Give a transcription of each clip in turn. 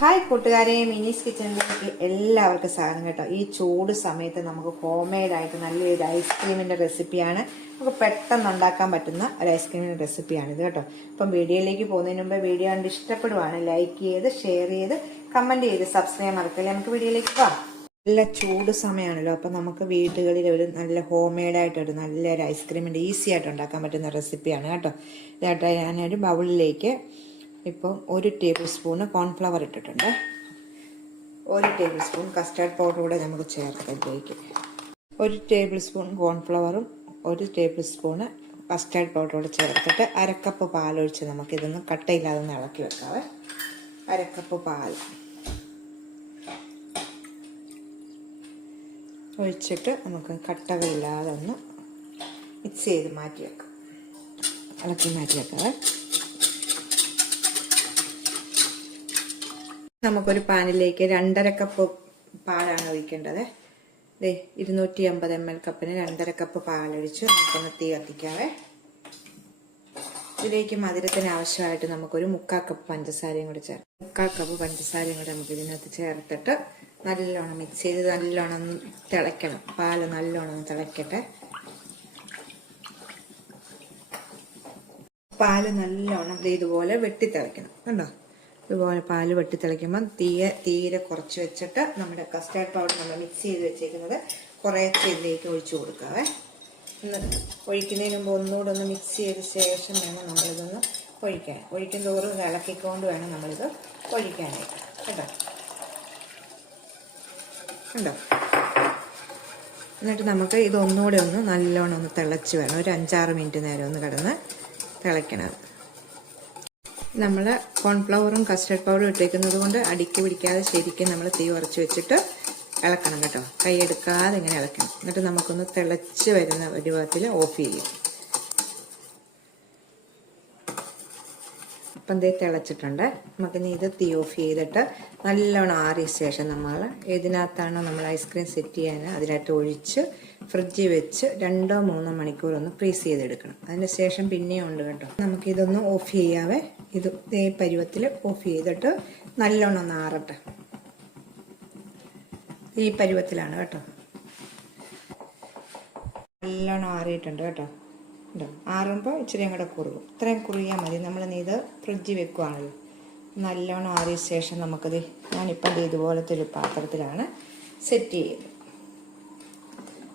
Hi കൂട്ടുകാരെ മിനീസ് കിച്ചണിലേക്ക് എല്ലാവർക്കും സ്വാഗതം കേട്ടോ. ഈ ചൂട് സമയത്ത് നമുക്ക് ഹോം മെയ്ഡായിട്ട് നല്ലൊരു ഐസ്ക്രീമിന്റെ റെസിപ്പിയാണ്. നമുക്ക് പെട്ടെന്ന് ഉണ്ടാക്കാൻ പറ്റുന്ന ഒരു ഐസ്ക്രീമിന്റെ റെസിപ്പിയാണ് ഇത് കേട്ടോ. അപ്പം വീഡിയോയിലേക്ക് പോകുന്നതിന് മുമ്പ് വീഡിയോ കണ്ട് ഇഷ്ടപ്പെടുവാണ് ലൈക്ക് ചെയ്ത് ഷെയർ ചെയ്ത് കമന്റ് ചെയ്ത് സബ്സ്ക്രൈബ് മറക്കല്ലേ? നമുക്ക് വീഡിയോയിലേക്ക് പോവാം. നല്ല ചൂട് സമയമാണല്ലോ. അപ്പം നമുക്ക് വീടുകളിൽ ഒരു നല്ല ഹോം മെയ്ഡായിട്ടൊരു നല്ലൊരു ഐസ്ക്രീമിന്റെ ഈസി ആയിട്ട് ഉണ്ടാക്കാൻ പറ്റുന്ന റെസിപ്പിയാണ് കേട്ടോ. ഇതായിട്ട് ഞാനൊരു ബൗളിലേക്ക് ഇപ്പോൾ ഒരു ടേബിൾ സ്പൂണ് കോൺഫ്ലവർ ഇട്ടിട്ടുണ്ട്. ഒരു ടേബിൾ സ്പൂൺ കസ്റ്റാർഡ് പൗഡർ കൂടെ നമുക്ക് ചേർക്കാം ഇതിലേക്ക് ഒരു ടേബിൾ സ്പൂൺ കോൺഫ്ലവറും ഒരു ടേബിൾ സ്പൂണ് കസ്റ്റാർഡ് പൗഡർ കൂടെ ചേർത്തിട്ട് അരക്കപ്പ് പാലൊഴിച്ച് നമുക്കിതൊന്ന് കട്ടയില്ലാതെ ഒന്ന് ഇളക്കി വെക്കാവേ. അരക്കപ്പ് പാൽ ഒഴിച്ചിട്ട് നമുക്ക് കട്ടകളില്ലാതെ ഒന്ന് മിക്സ് ചെയ്ത് മാറ്റി വെക്കാം ഇളക്കി മാറ്റി വെക്കാം നമുക്കൊരു പാനിലേക്ക് രണ്ടര കപ്പ് പാലാണ് ഒഴിക്കേണ്ടത്. ദേ ഇരുന്നൂറ്റി അമ്പത് എം എൽ കപ്പിന് രണ്ടര കപ്പ് പാലൊഴിച്ച് നമുക്കൊന്ന് തീ കത്തിക്കാവേ. ഇതിലേക്ക് മധുരത്തിന് ആവശ്യമായിട്ട് നമുക്കൊരു മുക്കാൽ കപ്പ് പഞ്ചസാരയും കൂടി ചേർക്കാം മുക്കാൽ കപ്പ് പഞ്ചസാരയും കൂടി നമുക്ക് ഇതിനകത്ത് ചേർത്തിട്ട് നല്ലോണം മിക്സ് ചെയ്ത് നല്ലോണം തിളയ്ക്കണം. പാൽ നല്ലോണം തിളയ്ക്കട്ടെ. പാൽ നല്ലോണം ഇതുപോലെ വെട്ടി തിളയ്ക്കണം. കണ്ടോ? ഇതുപോലെ പാൽ വെട്ടി തിളയ്ക്കുമ്പോൾ തീയ തീരെ കുറച്ച് വെച്ചിട്ട് നമ്മുടെ കസ്റ്റാർഡ് പൗഡർ നമ്മൾ മിക്സ് ചെയ്ത് വെച്ചേക്കുന്നത് കുറേശ്ശെ ഇതിലേക്ക് ഒഴിച്ചു കൊടുക്കാവേ. എന്നിട്ട് ഒഴിക്കുന്നതിന് മുമ്പ് ഒന്നുകൂടെ ഒന്ന് മിക്സ് ചെയ്ത ശേഷം വേണം നമ്മളിതൊന്ന് ഒഴിക്കാൻ. ഒഴിക്കും തോറും ഇളക്കിക്കൊണ്ട് വേണം നമ്മളിത് ഒഴിക്കാനായിട്ട്. കേട്ടോ? ഉണ്ടോ എന്നിട്ട് നമുക്ക് ഇത് ഒന്നുകൂടെ ഒന്ന് നല്ലോണം ഒന്ന് തിളച്ച് വേണം. ഒരു അഞ്ചാറ് മിനിറ്റ് നേരം ഒന്ന് കിടന്ന് തിളയ്ക്കണം. നമ്മൾ കോൺഫ്ലവറും കസ്റ്റർഡ് പൗഡറും ഇട്ടേക്കുന്നത് കൊണ്ട് അടിക്ക് പിടിക്കാതെ ശരിക്കും നമ്മൾ തീ ഉറച്ച് വെച്ചിട്ട് ഇളക്കണം കേട്ടോ. കൈ എടുക്കാതെ ഇങ്ങനെ ഇളക്കണം. എന്നിട്ട് നമുക്കൊന്ന് തിളച്ച് വരുന്ന പരുവത്തിൽ ഓഫ് ചെയ്യും. അപ്പം ദേ തിളച്ചിട്ടുണ്ട്. നമുക്കിനി ഇത് തീ ഓഫ് ചെയ്തിട്ട് നല്ലോണം ആറിയ ശേഷം നമ്മൾ ഏതിനകത്താണോ നമ്മൾ ഐസ്ക്രീം സെറ്റ് ചെയ്യാൻ അതിനകത്ത് ഒഴിച്ച് ഫ്രിഡ്ജിൽ വെച്ച് രണ്ടോ മൂന്നോ മണിക്കൂർ ഒന്ന് ഫ്രീസ് ചെയ്തെടുക്കണം. അതിന് ശേഷം പിന്നെയും ഉണ്ട് കേട്ടോ. നമുക്കിതൊന്ന് ഓഫ് ചെയ്യാവേ. ഇത് ഈ പരുവത്തിൽ ഓഫ് ചെയ്തിട്ട് നല്ലോണം ഒന്ന് ആറട്ടെ. ഈ പരുവത്തിലാണ് കേട്ടോ. നല്ലോണം ആറിയിട്ടുണ്ട് കേട്ടോ. ഉണ്ടോ ആറുമ്പോൾ ഇച്ചിരി അങ്ങോട്ട് കുറുകും. ഇത്രയും കുറുകിയാൽ മതി. നമ്മൾ ഇത് ഫ്രിഡ്ജിൽ വെക്കുവാണല്ലോ. നല്ലോണം ആറിയ ശേഷം നമുക്കത് ഞാനിപ്പം ഇതുപോലത്തെ ഒരു പാത്രത്തിലാണ് സെറ്റ് ചെയ്ത്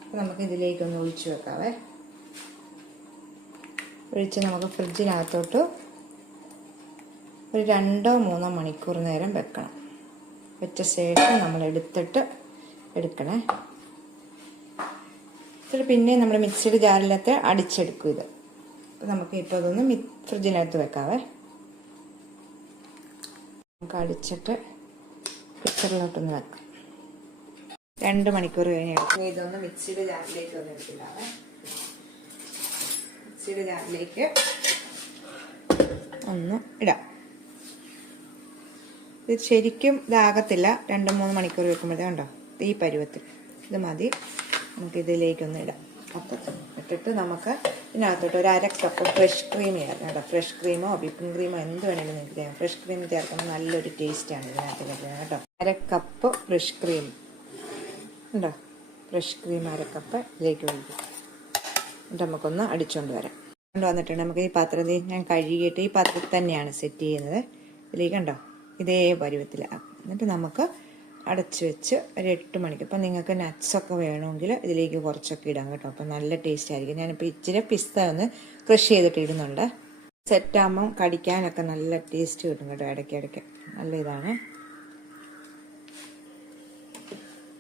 അപ്പം നമുക്ക് ഇതിലേക്കൊന്ന് ഒഴിച്ചു വെക്കാവേ. ഒഴിച്ച് നമുക്ക് ഫ്രിഡ്ജിനകത്തോട്ട് ഒരു രണ്ടോ മൂന്നോ മണിക്കൂർ നേരം വെക്കണം. വെച്ച ശേഷം നമ്മൾ എടുത്തിട്ട് എടുക്കണേ. എന്നിട്ട് പിന്നെ നമ്മൾ മിക്സിയുടെ ജാറിലത്തെ അടിച്ചെടുക്കും ഇത്. അപ്പോൾ നമുക്ക് ഇപ്പോൾ അതൊന്ന് ഫ്രിഡ്ജിനകത്ത് വെക്കാവേ. നമുക്ക് അടിച്ചിട്ട് മിക്സറിലോട്ടൊന്ന് വെക്കാം. രണ്ട് മണിക്കൂർ കഴിഞ്ഞ് എടുക്കും. ഇതൊന്ന് മിക്സിയുടെ ജാറിലേക്ക് ഒന്ന് എടുക്കില്ലാവേ മിക്സിയുടെ ജാറിലേക്ക് ഒന്ന് ഇടാം. ഇത് ശരിക്കും ഇതാകത്തില്ല. രണ്ട് മൂന്ന് മണിക്കൂർ വെക്കുമ്പോഴേ കണ്ടോ? ഈ പരുവത്തിൽ. ഇത് മതി. നമുക്ക് ഇതിലേക്കൊന്ന് ഇടാം അപ്പം ഇട്ടിട്ട് നമുക്ക് ഇതിനകത്തോട്ട് ഒരു അര കപ്പ് ഫ്രഷ് ക്രീം ചേർക്കണം കേട്ടോ. ഫ്രഷ് ക്രീമോ വിപ്പിംഗ് ക്രീമോ എന്ത് വേണമെങ്കിലും നിങ്ങൾക്ക് ചെയ്യാം. ഫ്രഷ് ക്രീം ചേർക്കുമ്പോൾ നല്ലൊരു ടേസ്റ്റാണ് ഇതിനകത്ത് കിട്ടുന്നത് കേട്ടോ. അര കപ്പ് ഫ്രഷ് ക്രീം ഉണ്ടോ ഫ്രഷ് ക്രീം അര കപ്പ് ഇതിലേക്ക് ഒഴിക്കും. എന്നിട്ട് നമുക്കൊന്ന് അടിച്ചുകൊണ്ട് വരാം. കൊണ്ട്? വന്നിട്ടുണ്ട് നമുക്ക് ഈ പാത്രത്തിൽ ഞാൻ കഴുകിയിട്ട് ഈ പാത്രത്തിൽ തന്നെയാണ് സെറ്റ് ചെയ്യുന്നത്. ഇതിലേക്ക് ഉണ്ടോ ഇതേ പരുവത്തിലാണ് എന്നിട്ട് നമുക്ക് അടച്ച് വെച്ച് ഒരു എട്ട് മണിക്ക്. അപ്പം നിങ്ങൾക്ക് നട്ട്സൊക്കെ വേണമെങ്കിൽ ഇതിലേക്ക് കുറച്ചൊക്കെ ഇടാം കേട്ടോ. അപ്പം നല്ല ടേസ്റ്റ് ആയിരിക്കും. ഞാനിപ്പോൾ ഇച്ചിരി പിസ്ത ഒന്ന് ക്രഷ് ചെയ്തിട്ട് ഇടുന്നുണ്ട്. സെറ്റാകുമ്പം കടിക്കാനൊക്കെ നല്ല ടേസ്റ്റ് കിട്ടും കേട്ടോ ഇടയ്ക്ക് ഇടയ്ക്ക്. നല്ല ഇതാണ്.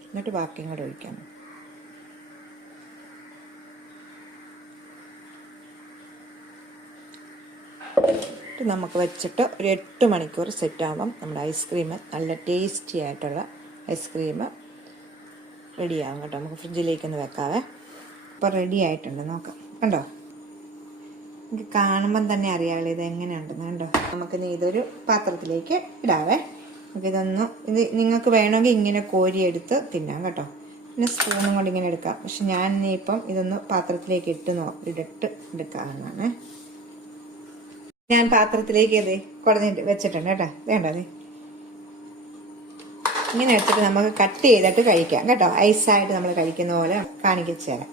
എന്നിട്ട് ബാക്കിയും കൂടെ ഒഴിക്കാം. എന്നിട്ട് നമുക്ക് വെച്ചിട്ട് ഒരു എട്ട് മണിക്കൂർ സെറ്റ് ആകുമ്പം നമ്മുടെ ഐസ്ക്രീം നല്ല ടേസ്റ്റി ആയിട്ടുള്ള ഐസ്ക്രീം റെഡിയാകും കേട്ടോ. നമുക്ക് ഫ്രിഡ്ജിലേക്കൊന്ന് വെക്കാവേ. ഇപ്പോൾ റെഡി ആയിട്ടുണ്ട്. നോക്കാം. കണ്ടോ? എനിക്ക് കാണുമ്പം തന്നെ അറിയാമല്ലോ ഇത് എങ്ങനെയുണ്ടെന്ന്. കണ്ടോ? നമുക്കിനി ഇതൊരു പാത്രത്തിലേക്ക് ഇടാവേ. നമുക്ക് നമുക്കിതൊന്ന് ഇത് നിങ്ങൾക്ക് വേണമെങ്കിൽ ഇങ്ങനെ കോരിയെടുത്ത് തിന്നാം കേട്ടോ. പിന്നെ സ്പൂണും കൊണ്ട് ഇങ്ങനെ എടുക്കാം. പക്ഷെ ഞാൻ ഇനിയിപ്പം ഇതൊന്ന് പാത്രത്തിലേക്ക് ഇട്ട് നോ ഇടിട്ട് എടുക്കാവുന്നതാണ്. ഞാൻ പാത്രത്തിലേക്ക് ഇത് കുടഞ്ഞിട്ട് വെച്ചിട്ടുണ്ട് കേട്ടോ. വേണ്ടതേ അതെ. ഇങ്ങനെ വെച്ചിട്ട് നമുക്ക് കട്ട് ചെയ്തിട്ട് കഴിക്കാം കേട്ടോ. ഐസായിട്ട് നമ്മൾ കഴിക്കുന്ന പോലെ കാണിക്കിച്ചു തരാം.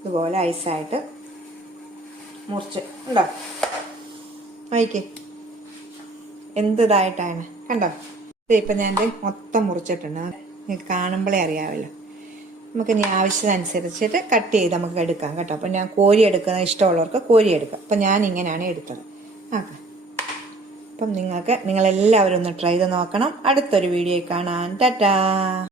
ഇതുപോലെ ഐസായിട്ട് മുറിച്ച്. ഉണ്ടോ വായിക്കേ എന്ത് ഇതായിട്ടാണ്. കണ്ടോ? ഇപ്പം ഞാൻ മൊത്തം മുറിച്ചിട്ടുണ്ട്. നിങ്ങൾക്ക് കാണുമ്പോഴേ അറിയാമല്ലോ നമുക്ക് ഇനി ആവശ്യമനുസരിച്ചിട്ട് കട്ട് ചെയ്ത് നമുക്ക് എടുക്കാം കേട്ടോ. അപ്പം ഞാൻ കോരി എടുക്കുന്ന ഇഷ്ടമുള്ളവർക്ക് കോരി എടുക്കാം. അപ്പം ഞാൻ ഇങ്ങനെയാണ് എടുത്തത്. ആക്കാം അപ്പം നിങ്ങൾക്ക് നിങ്ങളെല്ലാവരും ഒന്ന് ട്രൈ ചെയ്ത് നോക്കണം. അടുത്തൊരു വീഡിയോ കാണാൻ ടാറ്റാ.